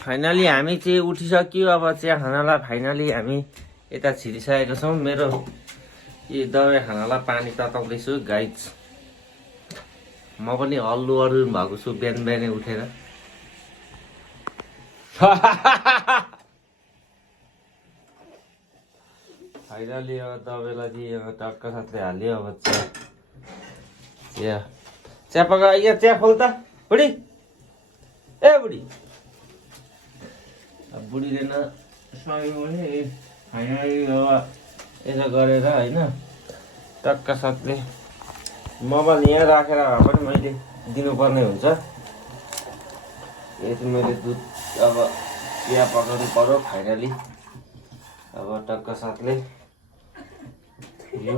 Finally हामी चाहिँ उठिसक्यो। अब चिया खानालाई फाइनली हामी यता छिरिसकेको छौँ। मेरो यो दबाई खानालाई पानी तताउँदैछु गाइज। म पनि हल्लु अरुण भएको छु बिहान बिहानै उठेर। फाइनली अब दबाईलाई चाहिँ टक्क साथले हाल्यो। अब चिया चिया पका यहाँ चिया खोल त बुढी। ए बुढी बुढीले नसकेको पनि फाइनली अब यसो गरेर होइन टक्क साथले मोबाइल यहाँ राखेर भए पनि मैले दिनुपर्ने हुन्छ। यति मैले दुध अब चिया पकाउनु पर्यो फाइनली। अब टक्क साथले यो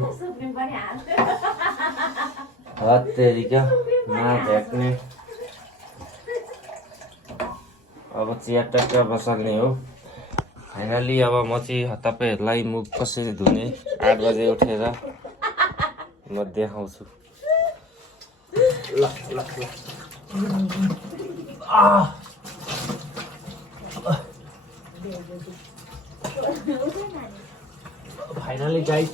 हत्तेरिका नभ्याक्ने अब चिया टक्क बसाल्ने हो फाइनली। अब म चाहिँ तपाईँहरूलाई मुख कसरी धुने 8 बजे उठेर म देखाउँछु। ल ल ल फाइनली गाइस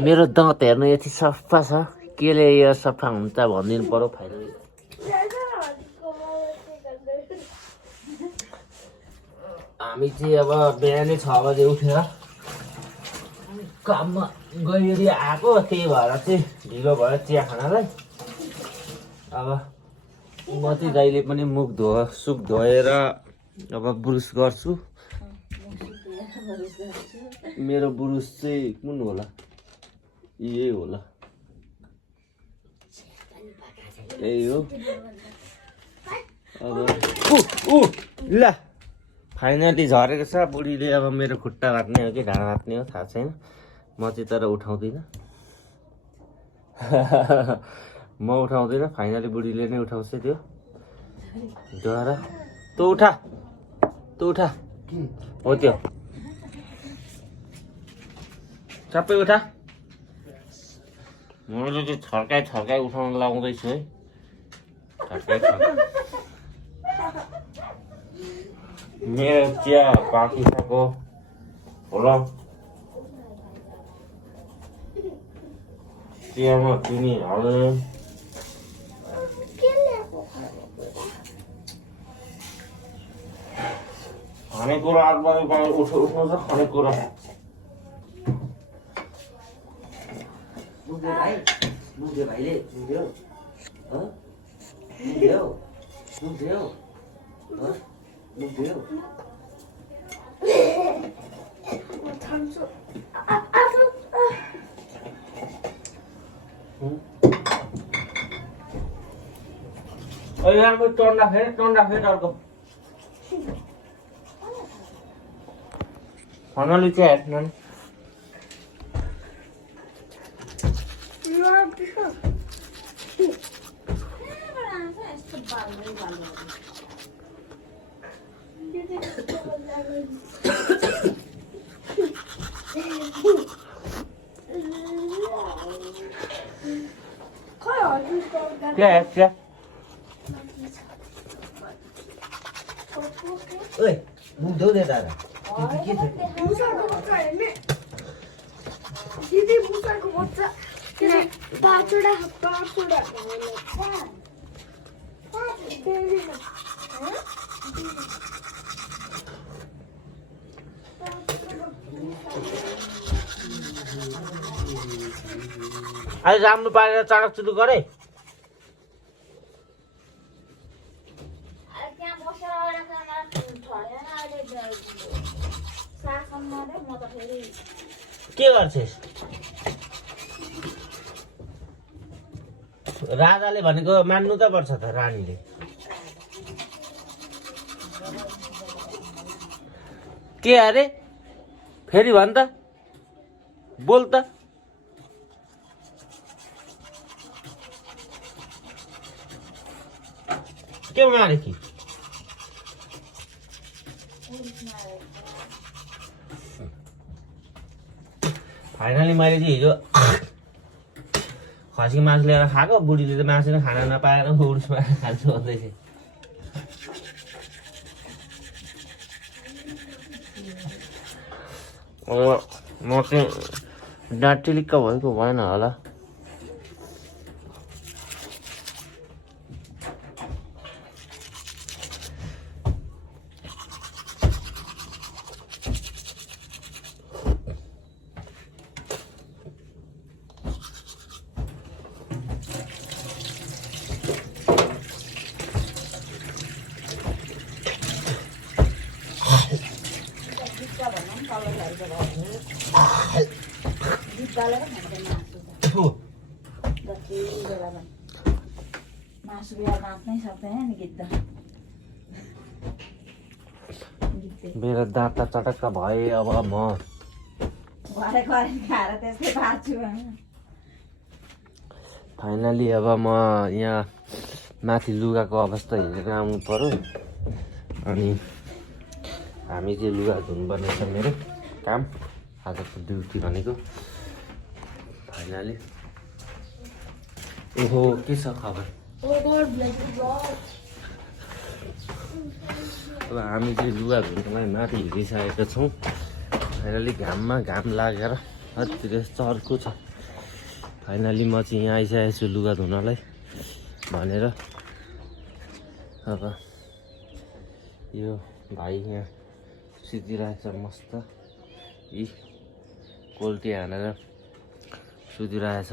मेरो दाँत हेर्नु यति सफा छ। केले यो सफा हुन्छ भनिदिनु पर्यो फाइनली। हामी चाहिँ अब बिहानै 6 बजे उठेर काममा गइरी आएको। त्यही भएर चाहिँ ढिलो भयो चिया खानालाई। अब म चाहिँ जहिले पनि मुख सुख धोएर अब ब्रुस गर्छु। मेरो ब्रुस चाहिँ कुन होला? यही होला, यही हो। अब ल फाइनली झरेको छ। बुढीले अब मेरो खुट्टा काट्ने हो कि ढाँडा काट्ने हो थाहा छैन। म चाहिँ तर उठाउँदिनँ। म उठाउँदिनँ फाइनली बुढीले नै उठाउँछ त्यो द्वारा। तँ उठा हो त्यो सबै उठा। मैले चाहिँ छर्काइ उठाउन लाउँदैछु है। मेरो चिया पाकिसक्यो होला। चियामा चिनी हाल्ने खानेकुरा 8 बजे उठ्नु छ। खानेकुरा भाइले टन्डा फेरि अर्को फाइनली चाहिँ हेर्नु क्या ओए मुख धो दे दादा। दिदी मुसाको बच्चा पाँचवटा आज राम्रो पारेर चाडक चुडुक गरे। के गर्छस्? राजाले भनेको मान्नु त पर्छ त रानीले। के अरे फेरि भन् त, बोल त। के मारे कि? फाइनली मैले चाहिँ हिजो खसीको मासु ल्याएर खाएको। बुढीले त मासु नै खाना नपाएर उडुसमा खान्छु भन्दै थियो। म चाहिँ डाँटिलिक्क भएको भएन होला मासु बिहा बाँच्नै सक्दैन नि गीत त मेरो दाँत त चटक्क भए अब म घरे घरे खाएर त्यस्तै बाँच्छु फाइनली अब म यहाँ माथि लुगाको अवस्था हेरेर आउनु पर्यो अनि हामी चाहिँ लुगा धुनुपर्ने छ मेरो काम आजको ड्युटी भनेको फाइनली ओहो के छ खबर अब हामी चाहिँ लुगा धुनुलाई माथि हिँडिसकेका छौँ फाइनली घाममा घाम लागेर अति चर्को छ फाइनली म चाहिँ यहाँ आइसकेको छु लुगा धुनलाई भनेर अब यो भाइ यहाँ सुतिरहेको छ मस्त यी कोल्टी हानेर सुतिरहेछ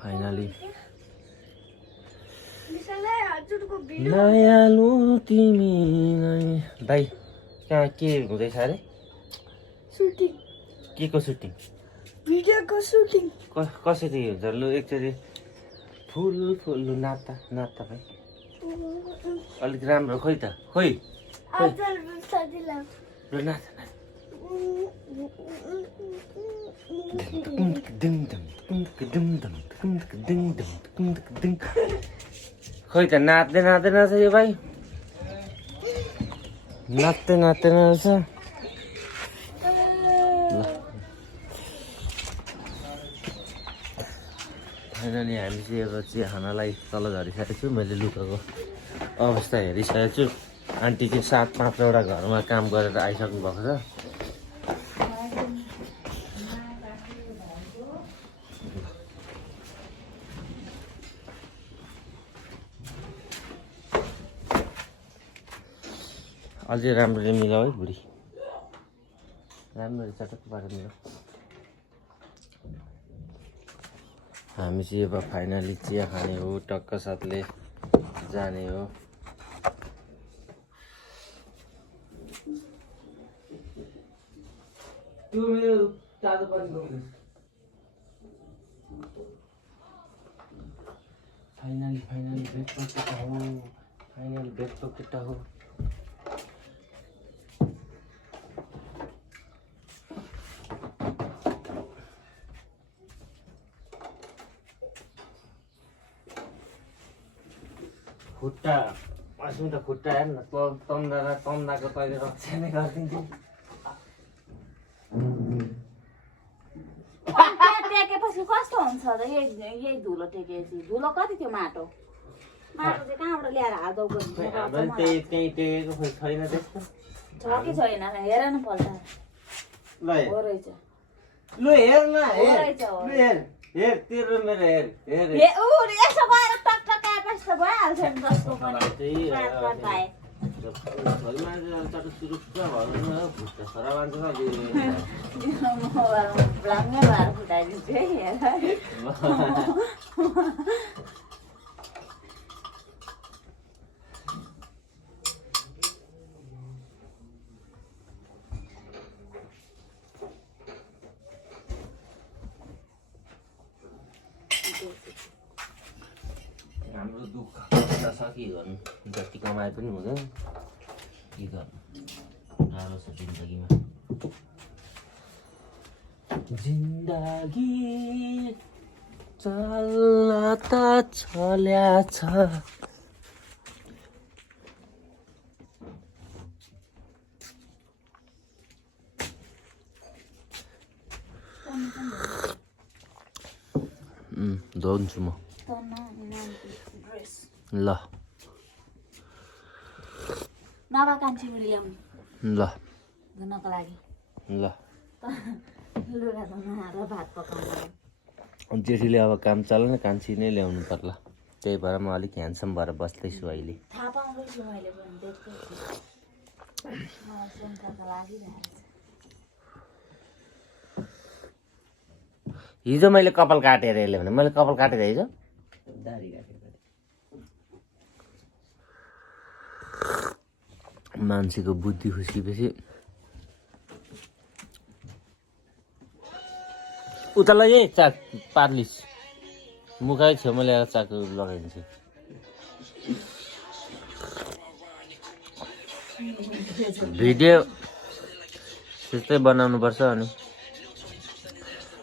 फाइनली नयाँ तिमी भाइ कहाँ के हुँदैछ अरे सुटिङ के को सुटिङ भिडियोको सुटिङ कसरी हुन्छ लु एकचोटि फुल फुल लु नाच्दा भाइ अलिक राम्रो खोइ त खोइ लु नाच खोइ त नाच्दैन रहेछ यो भाइ नाच्दैन रहेछ फाइनली हामी चाहिँ अब चिया खानालाई तल झरिसकेको छु मैले लुगाको अवस्था हेरिसकेको छु आन्टी चाहिँ 7-5वटा घरमा काम गरेर आइसक्नु भएको छ अझै राम्ररी मिलाऊ है बुढी राम्ररी चटक्क पारेर मिलाऊ हामी चाहिँ अब फाइनली चिया खाने हो टक्क साथले जाने हो त्यो मेरो तातो पानी बोक्दैछ फाइनली भेटको केटा हो फाइनली भेटको केटा हो खुट्टा अस्मी त खुट्टा हेर न तम्दाको तैँले रक्षा नै गरिदिन्थ्यो टेकेपछि कस्तो हुन्छ त यही धुलो टेकेपछि धुलो कति थियो माटो चाहिँ कहाँबाट ल्याएर हाल्दौ त्यही टेकेको खोइ छैन त्यस्तो छ कि छैन हेर न पल्ट हो रहेछ लु हेर न हेर तेरो मेरो हेर यसो गएर टकटकाएपछि त भइहाल्छ नि जसको पनि पाए ब्लाङ्गै भएर फुटाइदिन्छु है हाम्रो दुःख छ के गर्नु जति कमाए पनि हुँदैन के गर्नु गाह्रो छ जिन्दगीमा जिन्दगी चल्न त चल्या छ धुन्छु म ल नभए कान्छी बुढी ल्याउनु ल धुनको लागि ल लुगा धुन र भात पकाउनु। जेठीले अब काम चल्न कान्छी नै ल्याउनु पर्ला, त्यही भएर म अलिक ह्यान्डसम भएर बस्दैछु अहिले। थाहा पाउँदैछु मैले पनि देख्दैछु मलाई शङ्का त लागिरहेको छ। हिजो मैले कपाल काटेर यसले भने मैले कपाल काटेर हिजो दाढी काटेको मान्छेको बुद्धि खुसिएपछि उतालाई है चाक पार्लिस मुखै छेउमा ल्याएर चाकु लगाइदिन्छु। भिडियो त्यस्तै बनाउनुपर्छ। अनि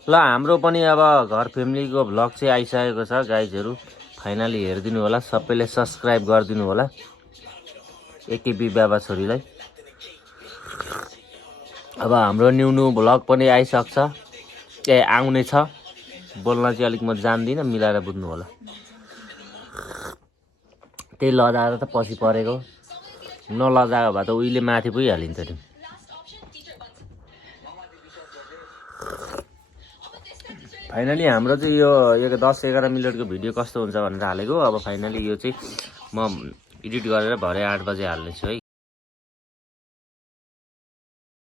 ल हाम्रो पनि अब घर फ्यामिलीको भ्लग चाहिँ आइसकेको छ गाइजहरू, फाइनली हेरिदिनु होला, सबैले सब्सक्राइब गरिदिनु होला एकेबी बाबा छोरीलाई। अब हाम्रो न्यू भ्लग पनि आइसक्छ, आउने छ। बोल्न चाहिँ अलिक म जान्दिनँ, मिलाएर बुझ्नु होला। त्यही लजाएर त पछि परेको, नलजाएको भए त उहिले माथि पुगिहालिन्छ नि। फाइनली हाम्रो चाहिँ यो 10-11 मिनटको भिडियो कस्तो हुन्छ भनेर हालेको। अब फाइनली यो चाहिँ म एडिट गरेर भरे 8 बजे हाल्नेछु है।